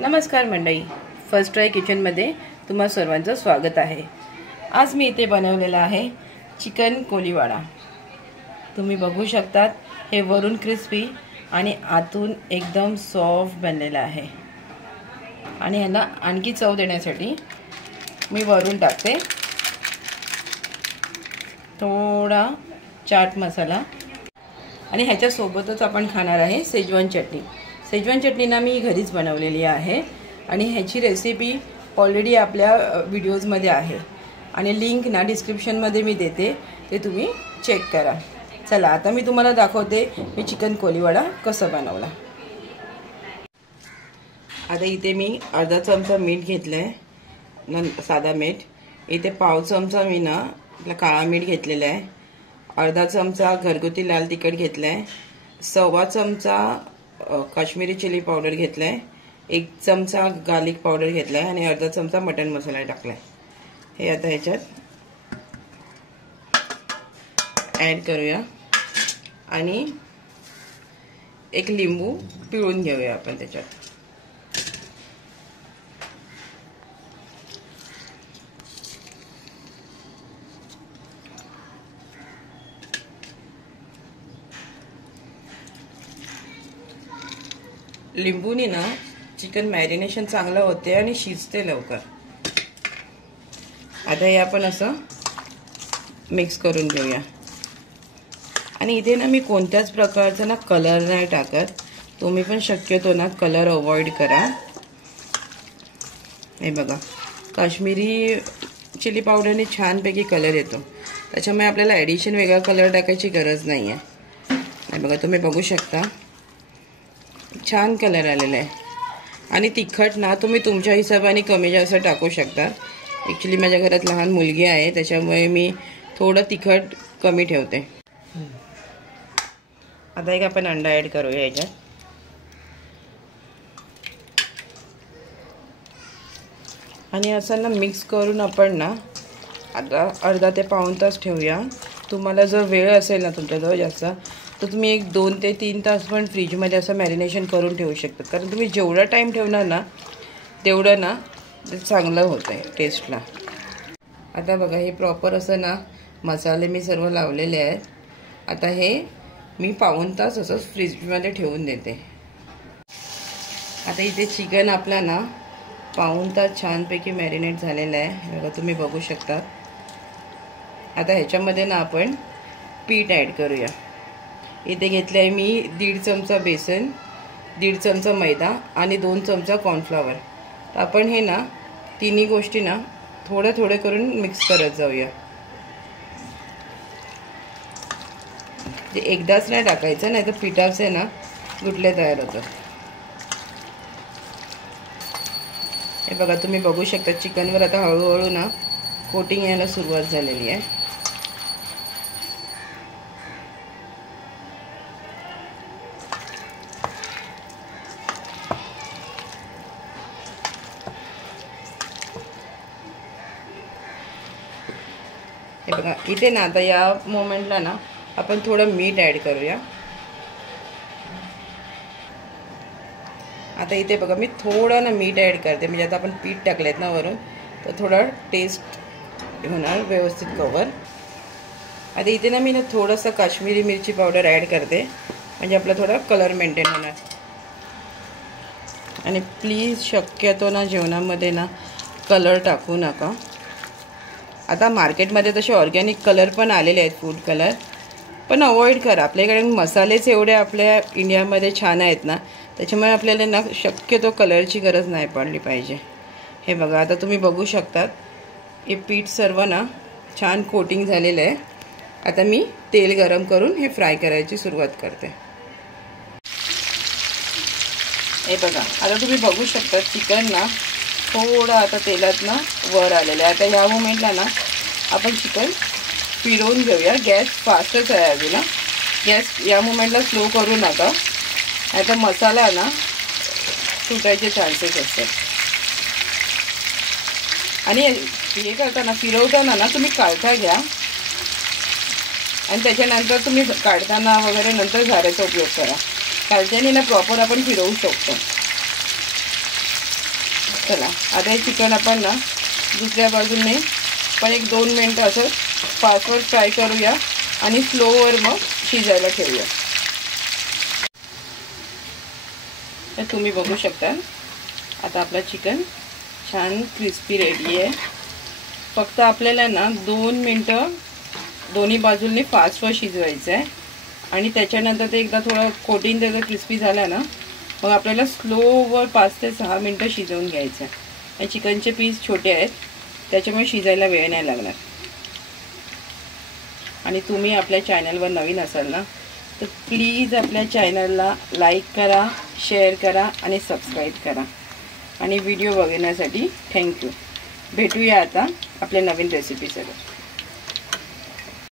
नमस्कार मंडळी, first try किचनमध्ये तुम्हा सर्वांचं स्वागत आहे। आज मी इथे बनवलेला आहे चिकन कोलीवाडा। तुम्ही बघू शकतात, हे वरून क्रिस्पी आणि आतून एकदम सॉफ्ट बनलेला आहे। आणि ह्याला आणखी चव देण्यासाठी मी वरून टाकते थोडा चाट मसाला आणि ह्याच्या सोबतच आपण खाणार आहे शेजवान चटणी। शेजवान चटणी ना मी घरीच बनवलेली आहे आणि ह्याची रेसिपी ऑलरेडी आपल्या व्हिडिओजमध्ये आहे आणि लिंक ना डिस्क्रिप्शनमध्ये मी देते, ते तुम्ही चेक करा। चला आता मी तुम्हाला दाखवते मी चिकन कोलीवाडा कसा बनवला। आता इथे मी अर्धा चमचा मीठ घेतलंय, साधा मीठ। इथे पाव चमचा मी ना काळा मीठ घेतलेला आहे, अर्धा चमचा घरगुती लाल तिखट घेतलाय, सव्वा चमचा काश्मीरी चिली पावडर घेतलाय, एक चमचा गार्लिक पावडर घेतलाय आणि अर्धा चमचा मटन मसाला टाकलाय। हे आता ह्याच्यात ऍड करूया आणि एक लिंबू पिळून घेऊया आपण त्याच्यात। लिंबूनी ना चिकन मॅरिनेशन चांगलं होते आणि शिजते लवकर। आता हे आपण असं मिक्स करून घेऊया। आणि इथे ना मी कोणत्याच प्रकारचा ना कलर नाही टाकत, तुम्ही पण शक्यतो ना कलर अवॉइड करा। हे बघा, काश्मीरी चिली पावडरने छानपैकी कलर येतो, त्याच्यामुळे आपल्याला ॲडिशन वेगळा कलर टाकायची गरज नाही आहे। हे बघा, तुम्ही बघू शकता छान कलर आलेला आहे। आणि तिखट ना तुम्ही तुमच्या हिशोबाने कमी जास्त टाकू शकता। ॲक्च्युली माझ्या घरात लहान मुलगी आहे, त्याच्यामुळे मी थोडं तिखट कमी ठेवते। आता एक आपण अंडा ॲड करूया याच्यात। आणि असं ना मिक्स करून आपण ना आता अर्धा ते पाऊण तास ठेवूया। तुम्हाला जर वेळ असेल ना तुमच्याजवळ जास्त, तर तुम्ही एक 2 ते 3 तास पण फ्रीजमध्ये असं मॅरिनेशन करून ठेवू शकता, कारण तुम्ही जेवढा टाईम ठेवणार ना तेवढं ना ते चांगलं होतं आहे टेस्टला। आता बघा, हे प्रॉपर असं ना मसाले मी सर्व लावलेले आहेत। आता हे मी पाऊण तास असंच फ्रीजमध्ये ठेवून देते। आता इथे चिकन आपला ना पाऊण तास छानपैकी मॅरिनेट झालेलं आहे, बघा तुम्ही बघू शकता। आता ह्याच्यामध्ये ना आपण पीठ ॲड करूया। इथे घेतलं आहे मी 1.5 चमचा बेसन, 1.5 चमचा मैदा आणि 2 चमचा कॉर्नफ्लॉवर। तर आपण हे ना तिन्ही गोष्टी ना थोडं थोडं करून मिक्स करत जाऊया। ते एकदाच नाही टाकायचं, नाही तर पिठाचे ना गुठले तयार होतात। हे बघा, तुम्ही बघू शकता चिकनवर आता हळूहळू ना कोटिंग यायला सुरुवात झालेली आहे। हे बघा, इथे ना आता या मोमेंटला ना आपण थोडं मीठ ॲड करूया। आता इथे बघा, मी थोडं ना मीठ ॲड करते, म्हणजे आता आपण पीठ टाकलेत ना वरून, तर थोडं टेस्ट होणार व्यवस्थित कवर। आता इथे ना मी ना थोडंसं काश्मीरी मिरची पावडर ॲड करते, म्हणजे आपला थोडा कलर मेंटेन होणार। आणि प्लीज शक्यतो ना जेवणामध्ये ना कलर टाकू नका। आता मार्केटमध्ये तसे ऑर्गॅनिक कलर पण आलेले आहेत, फूड कलर, पण अवॉइड करा। आपल्याकडे मसालेच एवढे आपल्या इंडियामध्ये छान आहेत ना, त्याच्यामुळे आपल्याला ना शक्यतो कलरची गरज नाही पडली पाहिजे। हे बघा, आता तुम्ही बघू शकतात हे पीठ सर्व ना छान कोटिंग झालेलं आहे। आता मी तेल गरम करून हे फ्राय करायची सुरुवात करते। हे बघा, आता तुम्ही बघू शकता चिकन ना थोडं आता तेलात ना वर आलेलं आहे। आता ह्या मोमेंटला ना आपण चिकन फिरवून घेऊया। गॅस फास्टच आहे अजून ना, गॅस या मोमेंटला स्लो करू नका, आता मसाला ना सुटायचे चान्सेस असतात। आणि हे करताना फिरवताना ना तुम्ही काढता घ्या आणि त्याच्यानंतर तुम्ही काढताना वगैरे नंतर झाऱ्याचा उपयोग करा। काढल्याने ना प्रॉपर आपण फिरवू शकतो। चला आता हे चिकन आपण ना दुसऱ्या बाजूने पण एक 2 मिनटं असं फास्टवर फ्राय करूया आणि स्लोवर मग शिजायला ठेवूया. तर तुम्ही बघू शकता आता आपलं चिकन छान क्रिस्पी रेडी आहे. फक्त आपल्याला ना 2 मिनटं दोन्ही बाजूंनी फास्टवर शिजवायचं आहे आणि त्याच्यानंतर ते एकदा थोडं कोटिंग त्याचं क्रिस्पी झालं ना मग आपल्याला स्लोवर 5 ते 6 मिनटं शिजवून घ्यायचं आहे. आणि चिकनचे पीस छोटे आहेत त्याच्यामुळे शिजायला वेळ नाही लागणार. आणि तुम्ही आपल्या चॅनलवर नवीन असाल ना तर प्लीज आपल्या चॅनलला लाईक करा, शेअर करा आणि सबस्क्राईब करा. आणि व्हिडिओ बघण्यासाठी थँक्यू. भेटूया आता आपल्या नवीन रेसिपीसोबत.